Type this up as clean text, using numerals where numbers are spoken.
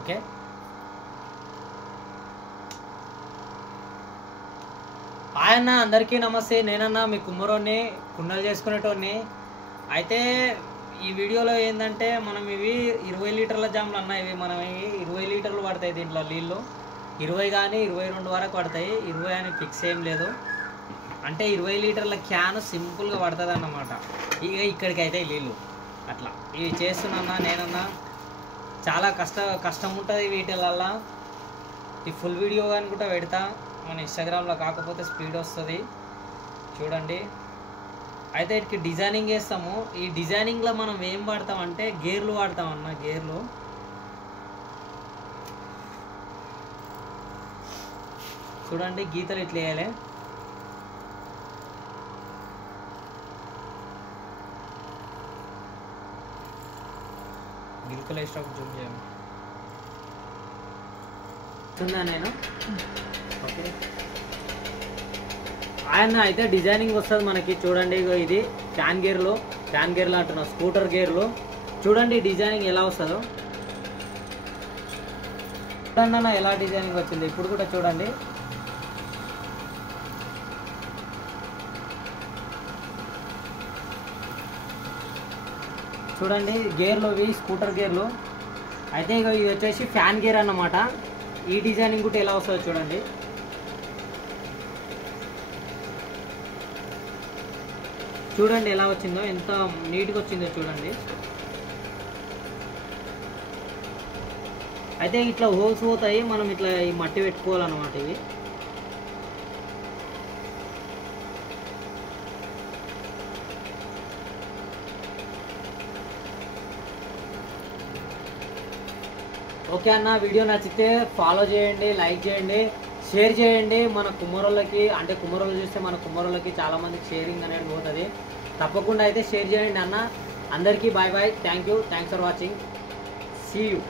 Okay. ఆయన అందరికీ నమస్తే. నేనన్నా మీ కుమ్మరోని కుండలు చేసుకునేటోని. అయితే ఈ వీడియోలో ఏంటంటే మనం ఇవి 20 లీటర్ల జామ్లు అన్న. ఇవి మనం 20 లీటర్లు పడతాయి దీంట్లో నీళ్ళు. 20 కానీ 22 వరకు పడతాయి. 20 అని ఫిక్స్ ఏం లేదు. అంటే 20 లీటర్ల క్యాన్ సింపుల్గా పడుతుంది అన్నమాట. ఇక ఇక్కడికి అయితే నీళ్ళు అట్లా ఇవి చేస్తున్నా నేనన్నా. చాలా కష్టం ఉంటుంది వీటిలల్లా. ఈ ఫుల్ వీడియో కానీ కూడా పెడతా మన ఇన్స్టాగ్రామ్లో, కాకపోతే స్పీడ్ వస్తుంది చూడండి. అయితే వీటికి డిజైనింగ్ వేస్తాము. ఈ డిజైనింగ్లో మనం ఏం వాడతామంటే గేర్లు వాడతామన్న. గేర్లు చూడండి, గీతలు ఇట్లా వేయాలి. గిల్కలు వేసినప్పుడు జూమ్ చేయండి. చూడా నేను ఓకే. ఆయన అయితే డిజైనింగ్ వస్తుంది మనకి చూడండి. ఇది ఫ్యాన్ గేర్లు అంటున్నా, స్కూటర్ గేర్లు. చూడండి డిజైనింగ్ ఎలా వస్తుందో చూడండి అన్న, ఎలా డిజైనింగ్ వచ్చింది ఇప్పుడు కూడా చూడండి. చూడండి గేర్లు, ఇవి స్కూటర్ గేర్లు. అయితే ఇక ఇది వచ్చేసి ఫ్యాన్ గేర్ అన్నమాట. ఈ డిజైనింగ్ కూడా ఎలా వస్తుందో చూడండి. చూడండి ఎలా వచ్చిందో, ఎంత నీట్గా వచ్చిందో చూడండి. అయితే ఇట్లా హోల్స్ పోతాయి, మనం ఇట్లా ఈ మట్టి పెట్టుకోవాలన్నమాట. ఇవి ఓకే అన్న. వీడియో నచ్చితే ఫాలో చేయండి, లైక్ చేయండి, షేర్ చేయండి. మన కుమ్మరోళ్ళకి, అంటే కుమ్మరోళ్ళు చూస్తే మన కుమ్మరోళ్ళకి చాలామందికి షేరింగ్ అనేది పోతుంది. తప్పకుండా అయితే షేర్ చేయండి అన్న. అందరికీ bye bye. Thank you. Thanks for watching. See you.